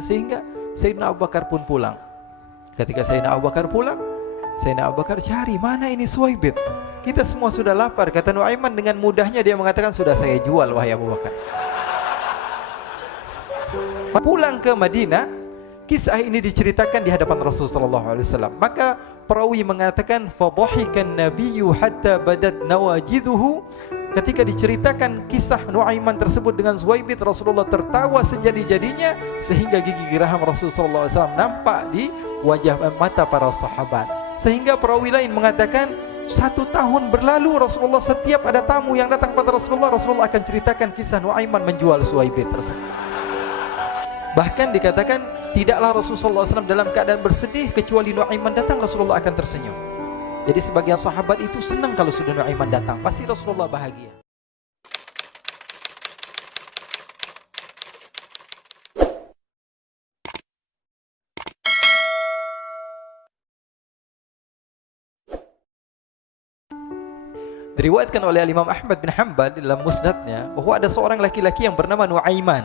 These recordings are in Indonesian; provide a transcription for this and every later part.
sehingga Sayyidina Abu Bakar pun pulang. Ketika Sayyidina Abu Bakar pulang, Sayyidina Abu Bakar cari, mana ini Suwaibit? Kita semua sudah lapar. Kata Nuaiman dengan mudahnya dia mengatakan, sudah saya jual wahai Abu Bakar. Pulang ke Madinah, kisah ini diceritakan di hadapan Rasulullah SAW. Maka perawi mengatakan, fadhahikan nabiyyu hatta badat nawajiduhu. Ketika diceritakan kisah Nuaiman tersebut dengan Suwaibit, Rasulullah tertawa sejadi-jadinya sehingga gigi geraham Rasulullah SAW nampak di wajah mata para sahabat. Sehingga perawi lain mengatakan 1 tahun berlalu Rasulullah setiap ada tamu yang datang pada Rasulullah akan ceritakan kisah Nuaiman menjual Suwaibit tersebut. Bahkan dikatakan tidaklah Rasulullah SAW dalam keadaan bersedih kecuali Nuaiman datang Rasulullah akan tersenyum. Jadi sebagian sahabat itu senang kalau sudah Nuaiman datang, pasti Rasulullah bahagia. Diriwayatkan oleh Imam Ahmad bin Hanbal dalam musnadnya bahwa ada seorang laki-laki yang bernama Nuaiman.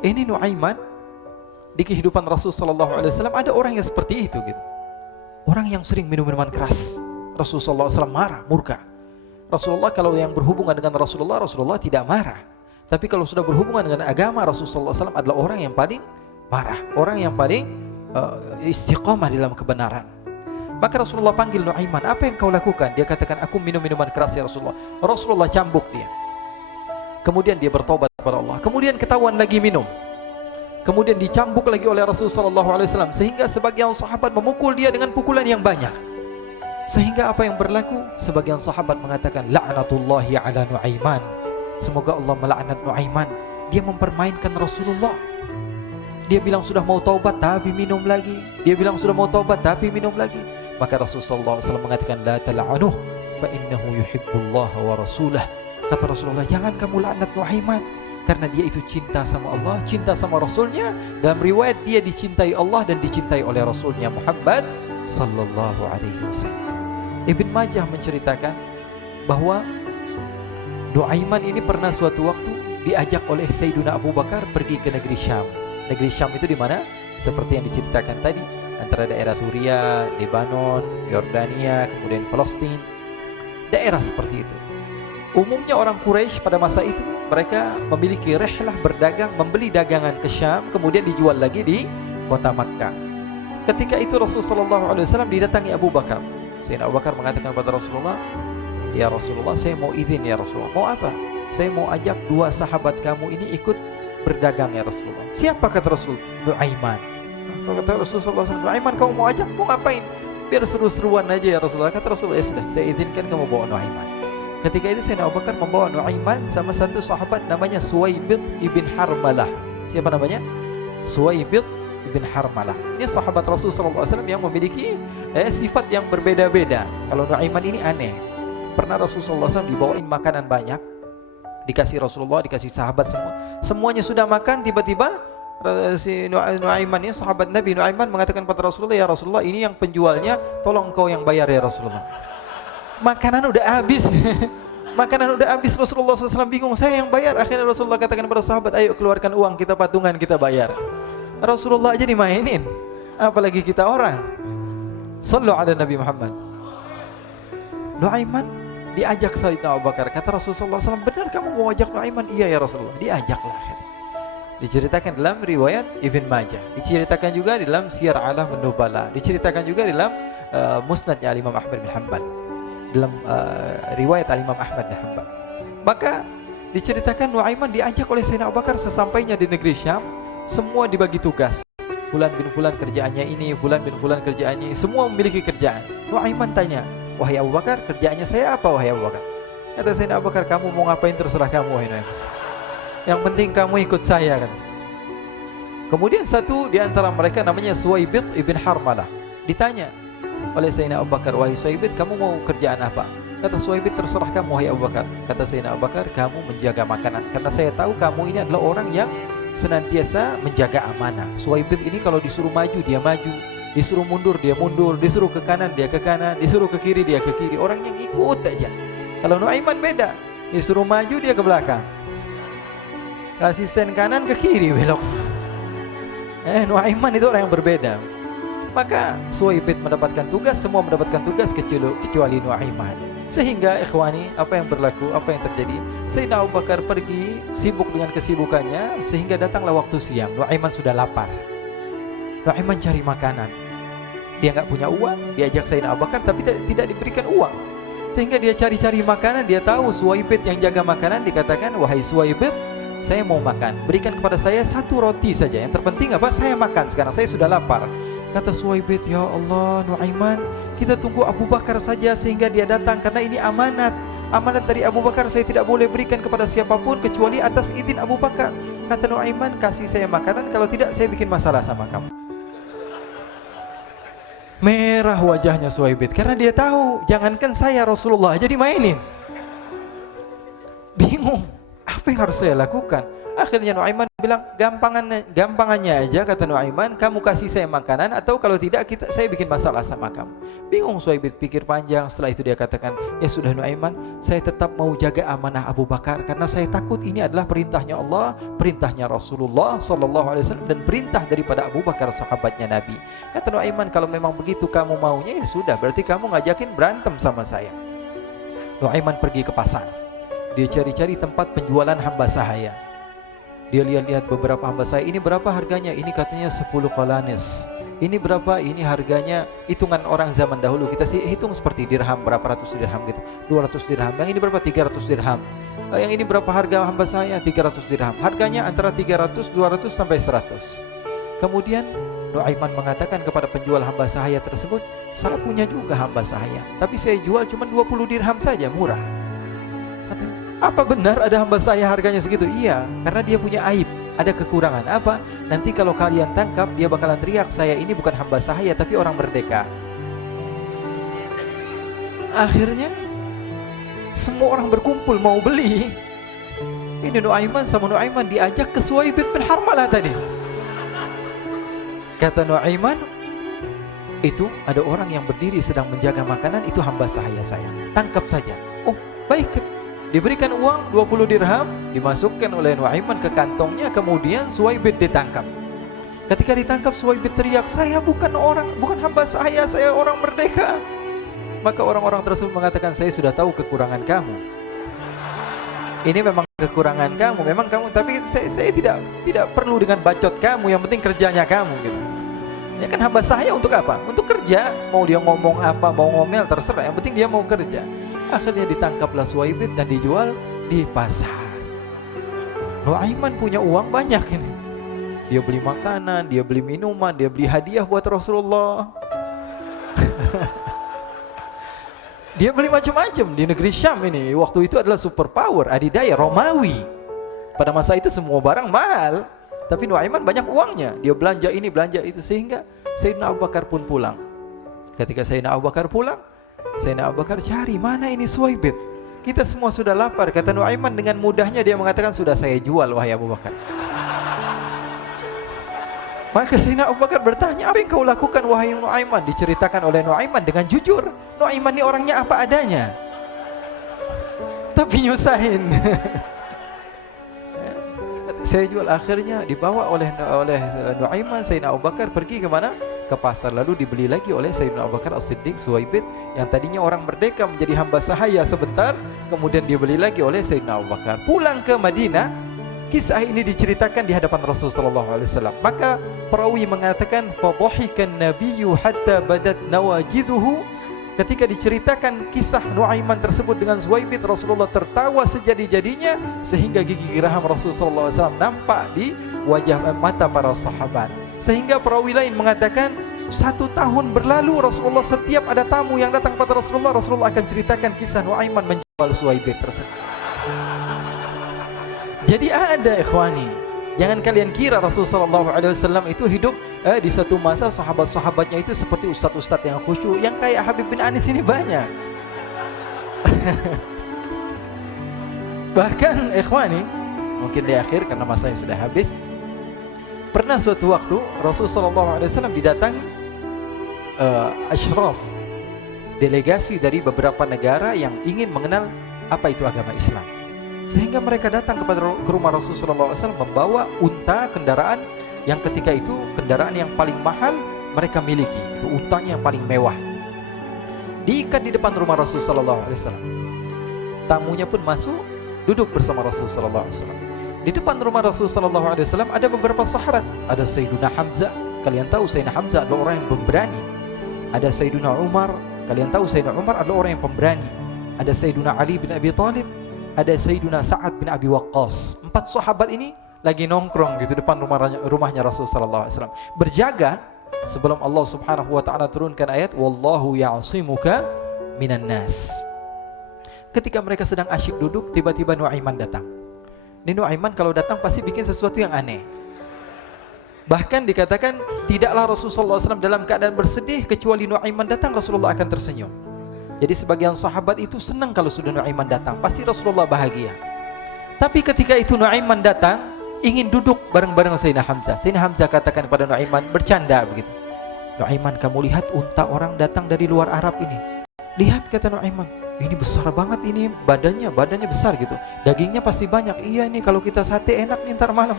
Ini Nuaiman di kehidupan Rasulullah SAW ada orang yang seperti itu gitu. Orang yang sering minum minuman keras. Rasulullah SAW marah, murka. Rasulullah kalau yang berhubungan dengan Rasulullah tidak marah. Tapi kalau sudah berhubungan dengan agama, Rasulullah SAW adalah orang yang paling marah, orang yang paling istiqamah dalam kebenaran. Maka Rasulullah panggil Nuaiman, apa yang kau lakukan? Dia katakan, aku minum minuman keras ya Rasulullah. Rasulullah cambuk dia. Kemudian dia bertobat kepada Allah. Kemudian ketahuan lagi minum. Kemudian dicambuk lagi oleh Rasulullah SAW sehingga sebagian sahabat memukul dia dengan pukulan yang banyak. Sehingga apa yang berlaku? Sebagian sahabat mengatakan, la'natullahi ala Nuaiman. Semoga Allah melaknat Nuaiman. Dia mempermainkan Rasulullah. Dia bilang sudah mau taubat tapi minum lagi. Dia bilang sudah mau taubat tapi minum lagi. Maka Rasulullah SAW mengatakan, la tal'anuh fa innahu yuhibbullah wa rasulah. Kata Rasulullah, jangan kamu laknat Nuaiman, karena dia itu cinta sama Allah, cinta sama Rasulnya. Dalam riwayat dia dicintai Allah dan dicintai oleh Rasulnya Muhammad sallallahu alaihi wasallam. Ibn Majah menceritakan bahwa Nuaiman ini pernah suatu waktu diajak oleh Sayyidina Abu Bakar pergi ke negeri Syam. Negeri Syam itu di mana? Seperti yang diceritakan tadi, antara daerah Suriah, Lebanon, Yordania, kemudian Palestina. Daerah seperti itu. Umumnya orang Quraisy pada masa itu mereka memiliki rihlah berdagang, membeli dagangan ke Syam, kemudian dijual lagi di kota Makkah. Ketika itu Rasulullah SAW didatangi Abu Bakar. Sayyidina Abu Bakar mengatakan kepada Rasulullah, ya Rasulullah, saya mau izin ya Rasulullah. Mau apa? Saya mau ajak 2 sahabat kamu ini ikut berdagang ya Rasulullah. Siapa kata Rasul? Nuaiman. Kata Rasulullah SAW, Nuaiman kamu mau ajak? Mau ngapain? Biar seru-seruan aja ya Rasulullah. Kata Rasulullah, ya sudah, saya izinkan kamu bawa Nuaiman. Ketika itu Sayyidina Abu Bakar membawa Nuaiman sama satu sahabat namanya Suwaibit ibn Harmalah. Siapa namanya? Suwaibit ibn Harmalah. Ini sahabat Rasulullah SAW yang memiliki sifat yang berbeda-beda. Kalau Nuaiman ini aneh. Pernah Rasulullah SAW dibawain makanan banyak, dikasih Rasulullah, dikasih sahabat semua. Semuanya sudah makan, tiba-tiba si Nuaiman ini, sahabat Nabi Nuaiman mengatakan kepada Rasulullah, ya Rasulullah, ini yang penjualnya, tolong kau yang bayar ya Rasulullah. Makanan udah habis. Makanan udah habis, Rasulullah SAW bingung, saya yang bayar. Akhirnya Rasulullah katakan kepada sahabat, ayo keluarkan uang, kita patungan, kita bayar. Rasulullah aja dimainin, apalagi kita orang. Sallu ala Nabi Muhammad. Nuaiman diajak Sayyidina Abu Bakar. Kata Rasulullah SAW, benar kamu mau ajak Nuaiman? Iya ya Rasulullah. Diajaklah akhirnya. Diceritakan dalam riwayat Ibn Majah, diceritakan juga dalam Siyar A'lam An-Nubala, diceritakan juga dalam musnadnya Imam Ahmad bin Hanbal, dalam riwayat Imam Ahmad bin Hanbal. Maka diceritakan Nuaiman diajak oleh Sayyidina Abu Bakar. Sesampainya di negeri Syam, semua dibagi tugas. Fulan bin Fulan kerjaannya ini, Fulan bin Fulan kerjaannya ini, semua memiliki kerjaan. Nuaiman tanya, wahai Abu Bakar, kerjaannya saya apa wahai Abu Bakar? Kata Sayyidina Abu Bakar, kamu mau ngapain terserah kamu wahai Nuaiman. Yang penting kamu ikut saya kan. Kemudian satu di antara mereka namanya Suwaibit ibn Harmalah ditanya oleh Sayyidina Abu Bakar, wahai Suwaibit, kamu mau kerjaan apa? Kata Suwaibit, terserah kamu wahai Abu Bakar. Kata Sayyidina Abu Bakar, kamu menjaga makanan, karena saya tahu kamu ini adalah orang yang senantiasa menjaga amanah. Suwaibit ini kalau disuruh maju dia maju, disuruh mundur dia mundur, disuruh ke kanan dia ke kanan, disuruh ke kiri dia ke kiri. Orang yang ikut aja. Kalau Nuaiman beda, disuruh maju dia ke belakang, kasih sen kanan ke kiri belok. Nuaiman itu orang yang berbeda. Maka Suwaibid mendapatkan tugas, semua mendapatkan tugas kecuali Nuaiman. Sehingga ikhwani, apa yang berlaku, apa yang terjadi, Sayyidina Abu Bakar pergi sibuk dengan kesibukannya, sehingga datanglah waktu siang. Nuaiman sudah lapar. Nuaiman cari makanan. Dia nggak punya uang, diajak Sayyidina Abu Bakar tapi tidak diberikan uang. Sehingga dia cari-cari makanan, dia tahu Suwaibid yang jaga makanan, dikatakan, "Wahai Suwaibid, saya mau makan, berikan kepada saya satu roti saja. Yang terpenting apa? Saya makan sekarang, saya sudah lapar." Kata Suwaibid, "Ya Allah, Nuaiman, kita tunggu Abu Bakar saja sehingga dia datang, karena ini amanat. Amanat dari Abu Bakar, saya tidak boleh berikan kepada siapapun kecuali atas izin Abu Bakar." Kata Nuaiman, "Kasih saya makanan, kalau tidak saya bikin masalah sama kamu." Merah wajahnya Suwaibid karena dia tahu, jangankan saya, Rasulullah jadi mainin. Bingung, apa yang harus saya lakukan? Akhirnya Nuaiman bilang, gampangannya aja, kata Nuaiman, kamu kasih saya makanan, atau kalau tidak saya bikin masalah sama kamu. Bingung Suwaibid, pikir panjang. Setelah itu dia katakan, "Ya sudah Nuaiman, saya tetap mau jaga amanah Abu Bakar, karena saya takut ini adalah perintahnya Allah, perintahnya Rasulullah SAW, dan perintah daripada Abu Bakar, sahabatnya Nabi." Kata Nuaiman, "Kalau memang begitu kamu maunya, ya sudah, berarti kamu ngajakin berantem sama saya." Nuaiman pergi ke pasar. Dia cari-cari tempat penjualan hamba sahaya. Dia lihat-lihat beberapa hamba sahaya. Ini berapa harganya? Ini katanya 10 qalanis. Ini berapa? Ini harganya hitungan orang zaman dahulu. Kita sih hitung seperti dirham, berapa ratus dirham gitu. 200 dirham. Yang ini berapa? 300 dirham. Yang ini berapa harga hamba sahaya? 300 dirham. Harganya antara 300, 200 sampai 100. Kemudian Nuaiman mengatakan kepada penjual hamba sahaya tersebut, "Saya punya juga hamba sahaya, tapi saya jual cuma 20 dirham saja, murah." Katanya, "Apa benar ada hamba saya harganya segitu?" "Iya, karena dia punya aib, ada kekurangan." "Apa?" "Nanti kalau kalian tangkap, dia bakalan teriak, saya ini bukan hamba sahaya tapi orang merdeka." Akhirnya semua orang berkumpul mau beli. Ini Nuaiman sama Nuaiman diajak ke Suwaibid bin Harmalah tadi. Kata Nuaiman, "Itu ada orang yang berdiri sedang menjaga makanan, itu hamba sahaya saya, tangkap saja." "Oh baik." Diberikan uang 20 dirham, dimasukkan oleh Nuaiman ke kantongnya, kemudian Suwaibid ditangkap. Ketika ditangkap, Suwaibid teriak, "Saya bukan hamba saya orang merdeka." Maka orang-orang tersebut mengatakan, "Saya sudah tahu kekurangan kamu. Ini memang kekurangan kamu, memang kamu, tapi saya tidak perlu dengan bacot kamu, yang penting kerjanya kamu gitu. Ya kan hamba saya untuk apa? Untuk kerja, mau dia ngomong apa, mau ngomel terserah, yang penting dia mau kerja." Akhirnya ditangkaplah Suwaibid dan dijual di pasar. Nuaiman punya uang banyak ini. Dia beli makanan, dia beli minuman, dia beli hadiah buat Rasulullah. Dia beli macam-macam di negeri Syam ini. Waktu itu adalah superpower, adidaya Romawi. Pada masa itu semua barang mahal, tapi Nuaiman banyak uangnya. Dia belanja ini, belanja itu, sehingga Sayyidina Abu Bakar pun pulang. Ketika Sayyidina Abu Bakar pulang, Sayyidina Abu Bakar cari, mana ini Suwaibid? Kita semua sudah lapar. Kata Nuaiman dengan mudahnya dia mengatakan, "Sudah saya jual wahai Abu Bakar." Maka Sayyidina Abu Bakar bertanya, "Apa yang kau lakukan wahai Nuaiman?" Diceritakan oleh Nuaiman dengan jujur. Nuaiman ini orangnya apa adanya, tapi nyusahin. Saya jual. Akhirnya dibawa oleh Nuaiman, Sayyidina Abu Bakar pergi ke mana? Ke pasar. Lalu dibeli lagi oleh Sayyidina Abu Bakar As-Siddiq Suwaibid, yang tadinya orang merdeka menjadi hamba sahaya sebentar, kemudian dibeli lagi oleh Sayyidina Abu Bakar. Pulang ke Madinah, kisah ini diceritakan di hadapan Rasulullah SAW. Maka perawi mengatakan, "Fadhahikan nabiyyu hatta badat nawajiduhu." Ketika diceritakan kisah Nuaiman tersebut dengan Suwaibid, Rasulullah tertawa sejadi-jadinya sehingga gigi geraham Rasulullah SAW nampak di wajah mata para sahabat. Sehingga perawi lain mengatakan 1 tahun berlalu, Rasulullah setiap ada tamu yang datang pada Rasulullah akan ceritakan kisah Nuaiman menjual Suwaibid tersebut. Jadi ada ikhwani, jangan kalian kira Rasulullah SAW itu hidup di satu masa sahabat-sahabatnya itu seperti ustadz-ustadz yang khusyuk, yang kayak Habib bin Anis ini banyak. Bahkan ikhwani, mungkin di akhir karena masanya sudah habis, pernah suatu waktu Rasulullah SAW didatangi asyraf, delegasi dari beberapa negara yang ingin mengenal apa itu agama Islam. Sehingga mereka datang ke rumah Rasulullah SAW membawa unta, kendaraan yang ketika itu kendaraan yang paling mahal mereka miliki, itu untanya yang paling mewah. Diikat di depan rumah Rasul sallallahu alaihi wasallam. Tamunya pun masuk, duduk bersama Rasul sallallahu alaihi wasallam. Di depan rumah Rasul sallallahu alaihi wasallam ada beberapa sahabat. Ada Sayyiduna Hamzah. Kalian tahu Sayyidina Hamzah adalah orang yang pemberani. Ada Sayyiduna Umar. Kalian tahu Sayyidina Umar adalah orang yang pemberani. Ada Sayyiduna Ali bin Abi Thalib. Ada Sayyiduna Sa'ad bin Abi Waqqas. 4 sahabat ini lagi nongkrong gitu depan rumahnya Rasul sallallahu alaihi wasallam, berjaga sebelum Allah Subhanahu wa taala turunkan ayat wallahu ya'simuka minan nas. Ketika mereka sedang asyik duduk, tiba-tiba Nuaiman datang. Ini Nuaiman kalau datang pasti bikin sesuatu yang aneh. Bahkan dikatakan tidaklah Rasulullah SAW dalam keadaan bersedih, kecuali Nuaiman datang Rasulullah akan tersenyum. Jadi sebagian sahabat itu senang kalau sudah Nuaiman datang, pasti Rasulullah bahagia. Tapi ketika itu Nuaiman datang, ingin duduk bareng-bareng Sayyidina Hamzah. Sayyidina Hamzah katakan kepada Nuaiman, bercanda begitu. Nuaiman, kamu lihat unta orang datang dari luar Arab ini. Lihat, kata Nuaiman, ini besar banget ini, badannya besar gitu. Dagingnya pasti banyak. Iya, ini kalau kita sate enak nih ntar malam.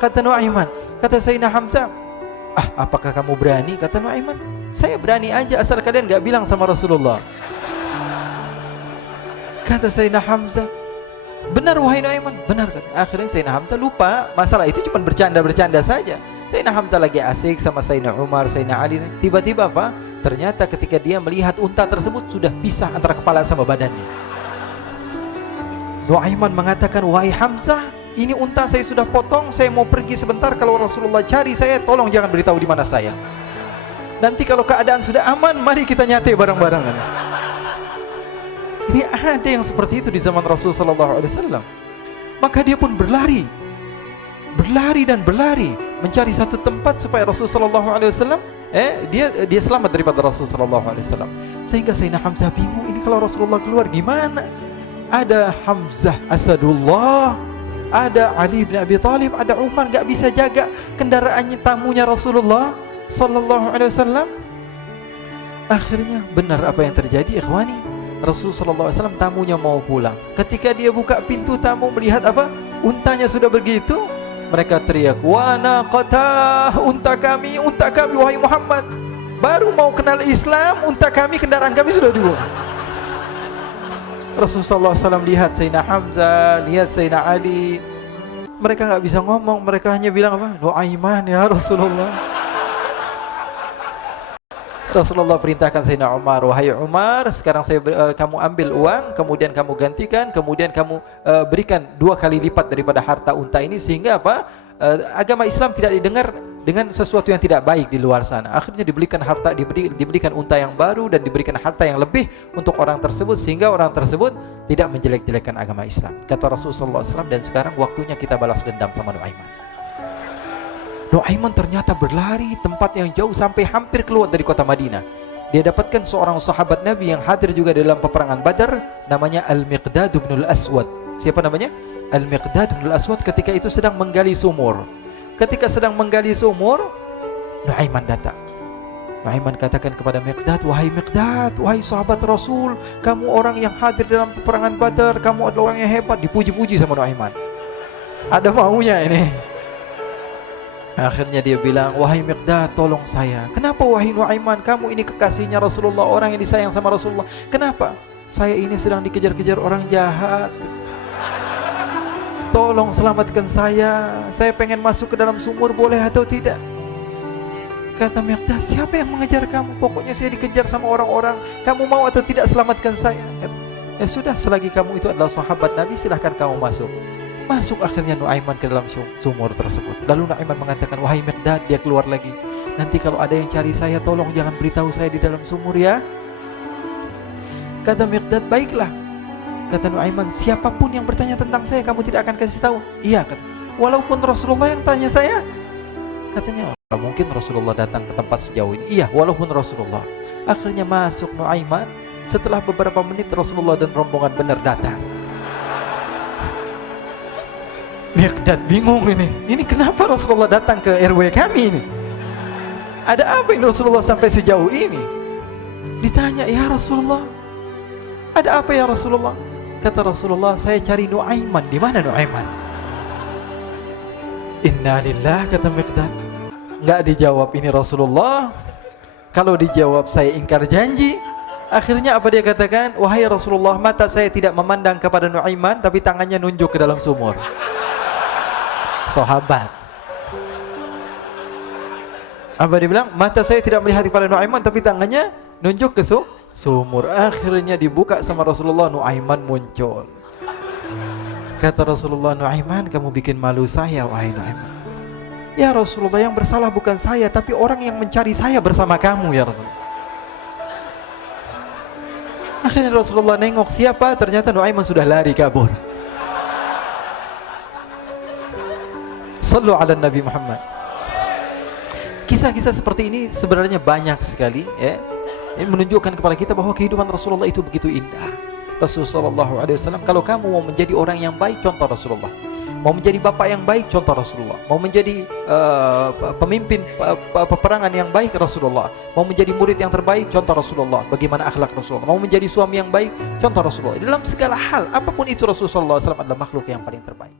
Kata Nuaiman. Kata Sayyidina Hamzah, apakah kamu berani? Kata Nuaiman, saya berani aja asal kalian gak bilang sama Rasulullah. Kata Sayyidina Hamzah, benar wahai Nuaiman, benar kan? Akhirnya Sayyidina Hamzah lupa masalah itu, cuma bercanda-bercanda saja. Sayyidina Hamzah lagi asik sama Sayyidina Umar, Sayyidina Ali. Tiba-tiba apa? Ternyata ketika dia melihat unta tersebut sudah pisah antara kepala sama badannya. Nuaiman mengatakan, wahai Hamzah, ini unta saya sudah potong, saya mau pergi sebentar. Kalau Rasulullah cari saya, tolong jangan beritahu di mana saya. Nanti kalau keadaan sudah aman, mari kita nyate bareng-barengan. Ini ada yang seperti itu di zaman Rasul sallallahu alaihi wasallam. Maka dia pun berlari mencari satu tempat supaya Rasul sallallahu alaihi wasallam dia selamat daripada Rasul sallallahu alaihi wasallam. Sehingga Sayyidina Hamzah bingung, ini kalau Rasulullah keluar gimana? Ada Hamzah Asadullah, ada Ali bin Abi Thalib, ada Umar, enggak bisa jaga kendaraannya tamunya Rasulullah sallallahu alaihi wasallam. Akhirnya benar apa yang terjadi, ikhwani. Rasul sallallahu alaihi wasallam tamunya mau pulang. Ketika dia buka pintu tamu melihat apa? Untanya sudah begitu. Mereka teriak, "Wa naqatah, unta kami wahai Muhammad. Baru mau kenal Islam, unta kami, kendaraan kami sudah dibuang." Rasul sallallahu alaihi wasallam lihat Sayyidina Hamzah, lihat Sayyidina Ali. Mereka enggak bisa ngomong, mereka hanya bilang apa? Nuaiman ya Rasulullah. Rasulullah perintahkan Sayyidina Umar, wahai Umar, sekarang kamu ambil uang, kemudian kamu gantikan, kemudian kamu berikan 2 kali lipat daripada harta unta ini, sehingga apa? Agama Islam tidak didengar dengan sesuatu yang tidak baik di luar sana. Akhirnya diberikan harta, diberikan unta yang baru dan diberikan harta yang lebih untuk orang tersebut, sehingga orang tersebut tidak menjelek-jelekan agama Islam. Kata Rasulullah SAW, dan sekarang waktunya kita balas dendam sama Nuaiman. Nuaiman ternyata berlari tempat yang jauh sampai hampir keluar dari kota Madinah. Dia dapatkan seorang sahabat Nabi yang hadir juga dalam peperangan Badar, namanya Al-Miqdad bin Al-Aswad. Siapa namanya? Al-Miqdad bin Al-Aswad ketika itu sedang menggali sumur. Ketika sedang menggali sumur, Nuaiman datang. Nuaiman katakan kepada Miqdad, wahai Miqdad, wahai sahabat Rasul, kamu orang yang hadir dalam peperangan Badar, kamu adalah orang yang hebat. Dipuji-puji sama Nuaiman. Ada maunya ini. Akhirnya dia bilang, wahai Miqdad, tolong saya. Kenapa wahai Nuaiman? Kamu ini kekasihnya Rasulullah, orang yang disayang sama Rasulullah. Kenapa? Saya ini sedang dikejar-kejar orang jahat. Tolong selamatkan saya. Saya pengen masuk ke dalam sumur, boleh atau tidak? Kata Miqdad, siapa yang mengejar kamu? Pokoknya saya dikejar sama orang-orang. Kamu mau atau tidak selamatkan saya? Ya sudah, selagi kamu itu adalah sahabat Nabi, silahkan kamu masuk. Masuk akhirnya Nuaiman ke dalam sumur tersebut. Lalu Nuaiman mengatakan, wahai Miqdad, dia keluar lagi. Nanti kalau ada yang cari saya, tolong jangan beritahu saya di dalam sumur ya. Kata Miqdad, baiklah. Kata Nuaiman, siapapun yang bertanya tentang saya, kamu tidak akan kasih tahu? Iya, kata. Walaupun Rasulullah yang tanya saya? Katanya, mungkin Rasulullah datang ke tempat sejauh ini. Iya, walaupun Rasulullah. Akhirnya masuk Nuaiman. Setelah beberapa menit Rasulullah dan rombongan benar datang. Miqdad bingung ini. Ini kenapa Rasulullah datang ke RW kami ini? Ada apa ini Rasulullah sampai sejauh ini? Ditanya, ya Rasulullah, ada apa ya Rasulullah? Kata Rasulullah, saya cari Nuaiman. Di mana Nuaiman? Inna lillah, kata Miqdad. Nggak dijawab ini Rasulullah. Kalau dijawab saya ingkar janji. Akhirnya apa dia katakan? Wahai Rasulullah, mata saya tidak memandang kepada Nuaiman, tapi tangannya nunjuk ke dalam sumur. Sahabat. Apa dia bilang? Mata saya tidak melihat kepada Nuaiman, tapi tangannya nunjuk ke sumur. Akhirnya dibuka sama Rasulullah, Nuaiman muncul. Kata Rasulullah, Nuaiman, kamu bikin malu saya, wahai Nuaiman. Ya Rasulullah, yang bersalah bukan saya, tapi orang yang mencari saya bersama kamu, ya Rasulullah. Akhirnya Rasulullah nengok, siapa? Ternyata Nuaiman sudah lari kabur. Sallu ala Nabi Muhammad. Kisah-kisah seperti ini sebenarnya banyak sekali, ya. Ini menunjukkan kepada kita bahwa kehidupan Rasulullah itu begitu indah. Rasulullah SAW, kalau kamu mau menjadi orang yang baik, contoh Rasulullah. Mau menjadi bapak yang baik, contoh Rasulullah. Mau menjadi pemimpin peperangan yang baik, Rasulullah. Mau menjadi murid yang terbaik, contoh Rasulullah. Bagaimana akhlak Rasulullah. Mau menjadi suami yang baik, contoh Rasulullah. Dalam segala hal, apapun itu, Rasulullah SAW adalah makhluk yang paling terbaik.